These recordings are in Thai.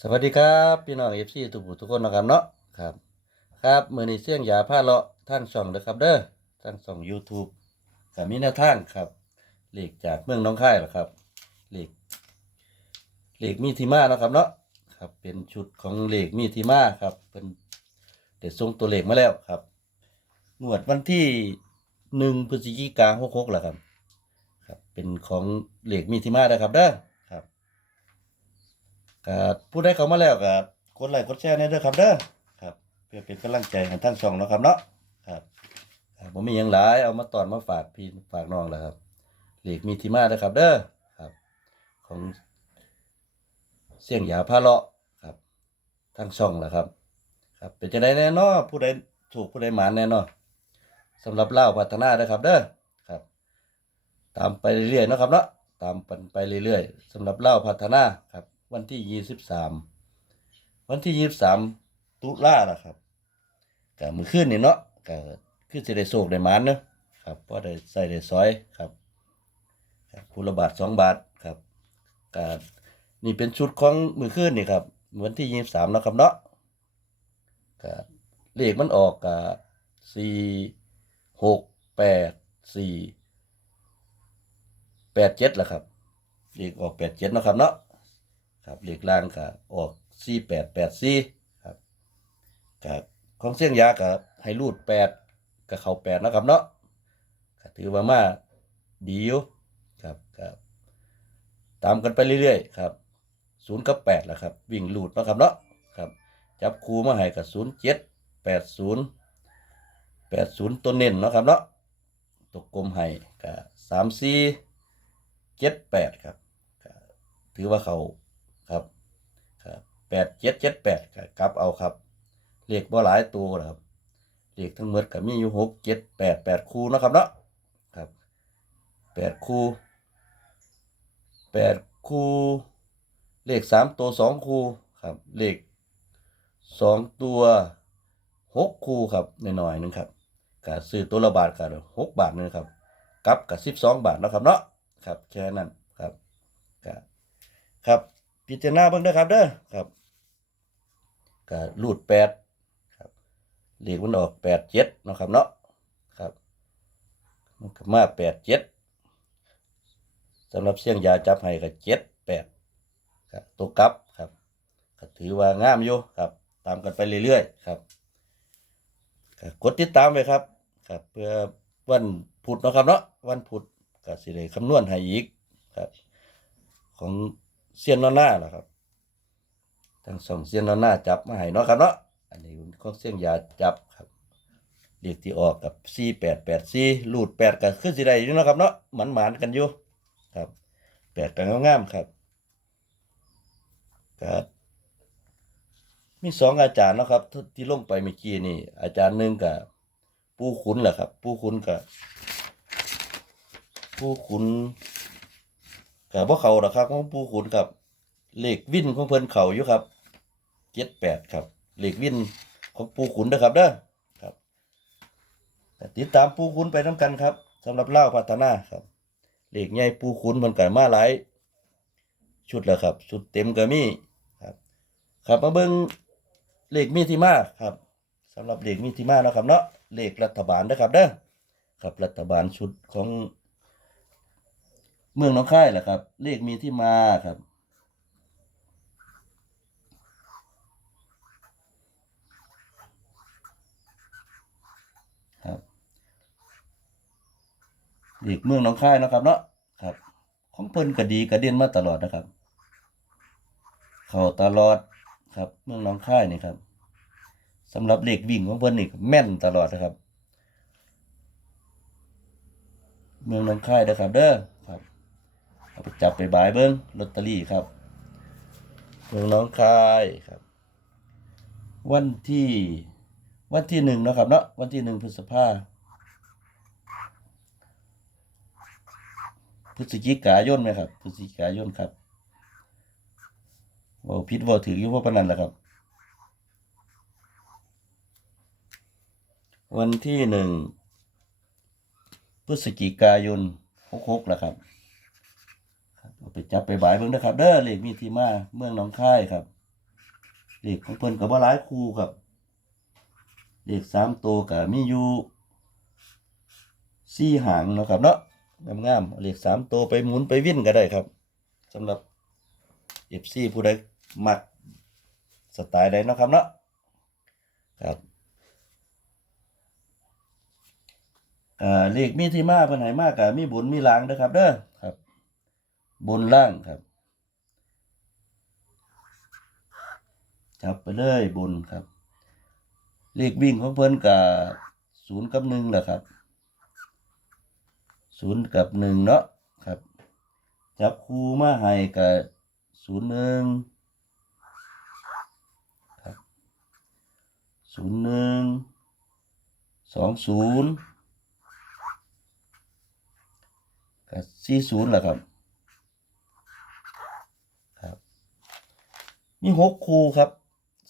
สวัสดีครับพี่น้องเอฟซีทุกผู้ทุกคนนะครับเนาะครับ ครับมือนี้เสี่ยงยาผ้าเลาะทางช่องนะครับเด้อทางช่อง YouTube ก็มีแนวทางครับเลขจากเมืองน้องค่ายล่ะครับเลขเลขมีทีมานะครับเนาะครับเป็นชุดของเลขมีทีมาครับเป็นเด็ดทรงตัวเลขมาแล้วครับงวดวันที่หนึ่งพฤศจิกาหกหกล่ะครับครับ เป็นของเลขมีทีมานะครับเด้อ ก็ผู้ได้เข้ามาแล้วก็กดไลค์กดแชร์ให้ด้วยครับเด้อครับ เพื่อเป็นกำลังใจให้ทั้งสองเนาะครับเนาะครับผมมีหยังหลายเอามาตอนมาฝากพี่ฝากน้องแล้วครับเหล็กมีทีมาด้วยครับ เด้อครับ ของเสี่ยงหยาพาเลาะครับ ทั้งช่องแหละครับ ครับ เป็นจะได้แน่นอนผู้ใดถูกผู้ใดหมานแน่นอนสำหรับเล่าพัฒนาด้วยครับ เด้อครับ ตามไปเรื่อยๆนะครับเนาะตามไปเรื่อยๆสำหรับเล่าพัฒนาครับ วันที่ยี่สิบสามวันที่ยี่สิบสามตุลาล่ะครับก็มือขึ้นนี่เนาะก็คือจะได้โศกได้หมานเนาะครับเพราะได้ใส่ได้ซอยครับครับผู้ละบาทสองบาทครับก็นี่เป็นชุดของมือขึ้นนี่ครับวันที่ยี่สิบสามนะครับเนาะก็เลขมันออกกับสี่หกแปดสี่แปดเจ็ดละครับเลขออกแปดเจ็ดนะครับเนาะ ครับเหลขล่างก็ออกสี่แปดแปดสี่ครับกับของเสียงยากับให้รูดแปดกับเขาแปดนะครับเนาะก็ถือว่ามาดีอยู่ครับครับตามกันไปเรื่อยๆครับศูนย์กับแปดแหละครับ วิ่งรูดนะครับเนาะครับ จับคูมาให้กับศูนย์เจ็ดแปดศูนย์แปดศูนย์ตัวเน้นนะครับเนาะตัวกลมให้กับสามสี่เจ็ดแปดครับถือว่าเขา แปดเจ็ดเจ็ดแปดกลับเอาครับเลขบ่หลายตัวนะครับเลขทั้งหมดก็มีอยู่หกเจ็ดแปดแปดคู่นะครับเนาะครับแปดคู่แปดคู่เลขสามตัวสองคู่ครับเลขสองตัวหกคู่ครับหน่อยๆหนึงครับก็ซื้อตัวละบาทกันหกบาทนึงครับกับกับสิบสองบาทนะครับเนาะครับแค่นั้นครับครับครับ พิจารณาเบิ่งเด้อครับเด้อครับก็รูดแปดครับเลขมันออกแปดเจ็ดนะครับเนาะครับมันก็มาแปดเจ็ดสำหรับเสียงยาจับให้ก็เจ็ดแปดครับตัวกลับครับก็ถือว่างามอยู่ครับ ตามกันไปเรื่อยๆครับก็กดติดตามไว้ครับครับ เพื่อวันพุธนะครับเนาะวันพุธก็สิได้คำนวณให้อีกครับ ของ เซียนนอนหน้าแหละครับทั้งสองเซียนนอนหน้าจับมาให้เนาะครับเนาะอันนี้ของเซียนยาจับครับเรียกที่ออกกับสี่แปดแปดสี่ลูดแปดก็ขึ้นสิได้อยู่เนาะครับเนาะหมันหมานกันอยู่ครับแปดกันงามๆครับก็มีสองอาจารย์นะครับที่ที่ลงไปเมื่อกี้นี่ อาจารย์หนึ่งกับผู้ขุนแหละครับ ผู้ขุนกับผู้ขุน กับพวกเขาหรอกครับของปูขุนครับเลขวินของเพิ่นเขาอยู่ครับเจ็ดแปดครับเลขวินของปูขุนนะครับเด้อครับติดตามปูขุนไปน้ำกันครับสำหรับเล่าพัฒนาครับเลขใหญ่ปูขุนมันกันมาหลายชุดแล้วครับ ชุดเต็มก็มีครับ ครับมาเบิ่งเลขมีที่มาครับสำหรับเลขมีที่มาเนาะครับเนาะเลขรัฐบาลนะครับเด้อครับรัฐบาลชุดของ เมืองหน้องค่ายแหละครับ เลขมีที่มาครับ ครับเลขเมืองหน้องค่ายนะครับเนาะครับ ของเพิ่นก็ดีกระเด็นมาตลอดนะครับ เข้าตลอดครับ เมืองหน้องค่ายนี่ครับสำหรับเลขวิ่งของเพิ่นนี่ก็แม่นตลอดนะครับ เมืองหน้องค่ายนะครับ เด้อครับ เอาไปจับไปบายเบิ้งลอตเตอรี่ครับเมืองน้องคายครับ วันที่วันที่หนึ่งนะครับเนาะวันที่หนึ่งพฤษภาพฤศจิกายนไหมครับพฤศจิกายนครับว่าพิษว่าถืออยู่ว่าปนนั้นแหละครับ วันที่หนึ่งพฤศจิกายนหกหกแล้วครับ เอาไปจับไปบายเบิ่งนะครับ เด้อเลขมีที่มาเมืองหนองคายครับเลขของเพิ่นก็บ่หลายคู่ครับเลขสามตัวก็มีอยู่สี่หางนะครับเนาะงามๆเอาเลขสามตัวไปหมุนไปวิ่นก็ได้ครับสำหรับ FC ผู้ใดมักสไตล์ใดนะครับเนาะครับอ่าเลขมีที่มาเพิ่นให้มากก็มีบุญมีลางเด้อครับเด้อ บนล่างครับ จับไปเลยบนครับ เลขวิ่งของเพิ่นกับศูนย์กับหนึ่งแหละครับศูนย์กับหนึ่งเนาะครับ จับคู่มาให้กับศูนย์หนึ่งครับศูนย์หนึ่งสองศูนย์กับสี่ศูนย์แหละครับ มีหกคู่ครับ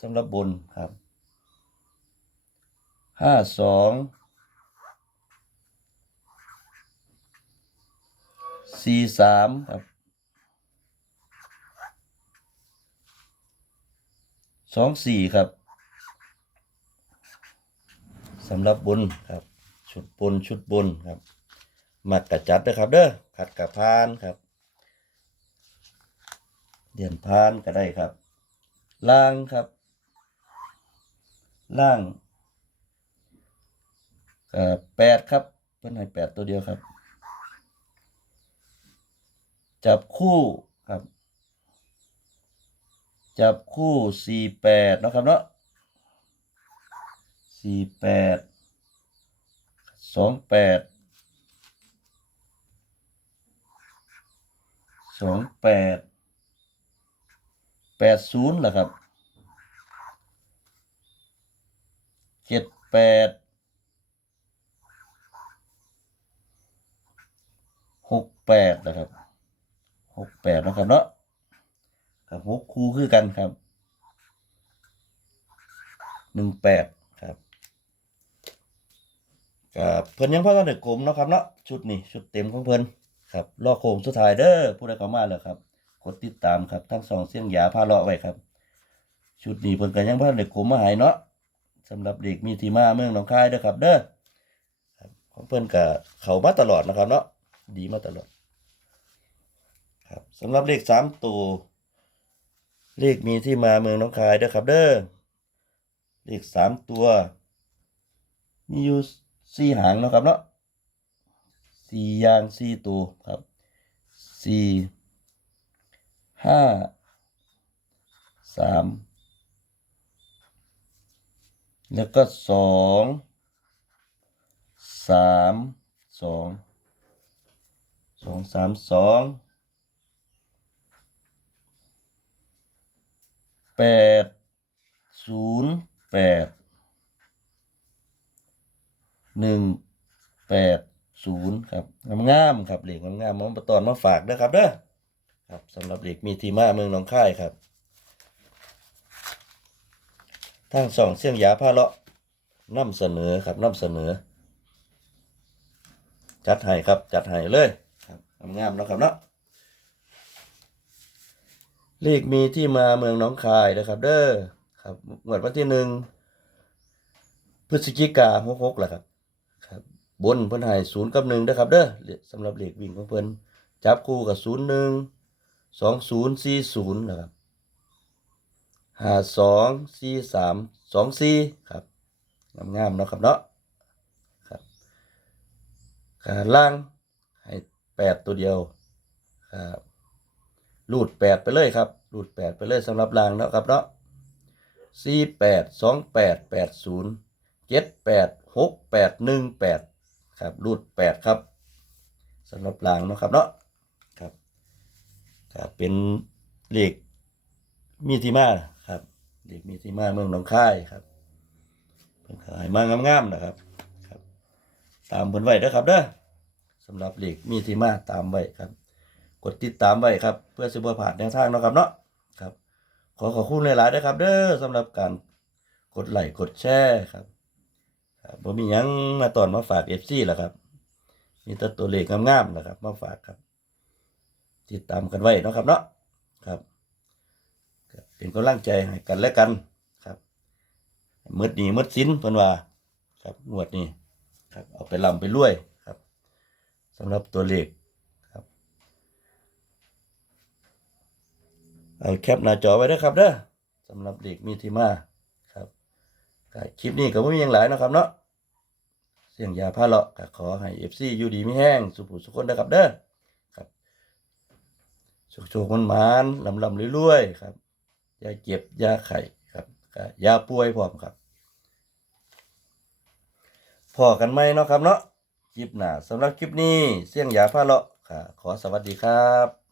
สำหรับบนครับห้าสองสี่สามครับสองสี่ครับสำหรับบนครับ ชุดบนชุดบนครับมัดกระจัดด้วยครับ เด้อขัดกับพานครับ เดียนพานก็ได้ครับ ล่างครับ ล่างเอ่อแปดครับ เพิ่นให้แปดตัวเดียวครับ จับคู่ครับ จับคู่สี่แปดนะครับเนาะสี่แปดสองแปดสองแปด แปดศูนย์เหรอครับเจ็ดแปดหกแปดนะครับหกแปดนะครับเนาะกับหกคู่คือกันครับหนึ่งแปดครับกับเพิ่นยังพ่อตอนเด็กกลมเนาะครับเนาะชุดนี้ชุดเต็มของเพิ่นครับรอโค้งสุดท้ายเด้อผู้ใดเข้ามาแล้วครับ ดติดตามครับ ทั้งสองเสียงยาพาเลาะไว้ครับ ชุดนี้เพิ่นก็ยังบ่ทันได้กลมมาให้เนาะสำหรับเด็กมีที่มาเมืองหนองคายเด้อครับ เด้อของเพิ่นก็เขามาตลอดนะครับ เนาะดีมาตลอด ครับสำหรับเลขสามตัวเลขมีที่มาเมืองหนองคายเด้อครับ เด้อเลขสามตัว มีอยู่สี่หางนะครับเนาะสี่ยางสี่ตัวครับสี่ ห้าสามแล้วก็สองสามสองสองสามสองแปดศูนย์แปดหนึ่งแปดศูนย์ครับงามๆครับเหล็กงามๆมาตอนมาฝากเด้อครับเด้อ ครับสำหรับเด็กมีทีมาเมืองหนองค่ายครับทางสองเสียงยาพาเลาะนำเสนอครับนำเสนอ จัดให้ครับจัดให้เลยครับงามๆเนาะครับเนาะเลขมีที่มาเมืองหนองคายนะครับ เด้อครับงวดวันที่หนึ่งพฤศจิกาหกหกแหละครับครับ บนเพิ่นให้ศูนย์กับหนึ่งนะครับ เด้อสำหรับเลขวิ่งของเพิ่นจับคู่กับศูนย์หนึ่ง สองศูนย์สี่ศูนย์นะครับห้าสองสี่สามสองสี่ครับงามๆเนาะครับเนาะครับขาล่างให้แปดตัวเดียวครับรูดแปดไปเลยครับรูดแปดไปเลยสำหรับล่างเนาะครับเนาะสี่แปดสองแปดแปดศูนย์เจ็ดแปดหกแปดหนึ่งแปดครับรูดแปดครับสำหรับล่างเนาะครับเนาะ เป็นเลขมีที่มาครับเลขมีที่มาเมืองหนองคายครับเพิ่นขายมางามๆนะครับครับ ตามเพิ่นไว้เด้อครับเด้อสำหรับเลขมีที่มาตามไว้ครับ กดติดตามไว้ครับ เพื่อสิบ่พลาดแนวทางเนาะครับเนาะครับ ขอขอบคุณหลายๆนะครับ เด้อสำหรับการกดไลค์กดแชร์ครับครับบ่มียังมาตอนมาฝาก FC ล่ะครับมีแต่ตัวเลขงามๆนะครับมาฝากครับ ติดตามกันไว้นะครับเนาะครับเป็นกำลังใจให้กันและกันครับมืดหนีมืดสินเพิ่นว่าครับงวดนี้ครับเอาไปลำไปรวยครับสำหรับตัวเลขครับเอาแคปหน้าจอไว้ด้วยครับเด้อสำหรับเลขมีที่มาครับคลิปนี้ก็ไม่มีอย่างหลายนะครับเนาะเสียงยาพาเลาะก็ขอให้ FC อยู่ดีไม่แห้งสุขสุขคนนะครับเด้อ โชคมันมานลำลำเรื่อยๆครับยาเจ็บยาไข่ครับยาป่วยพร้อมครับพอกันไหมเนาะครับเนาะคลิปหน้าสำหรับคลิปนี้เสี่ยงยาพาเลาะค่ะ ขอสวัสดีครับ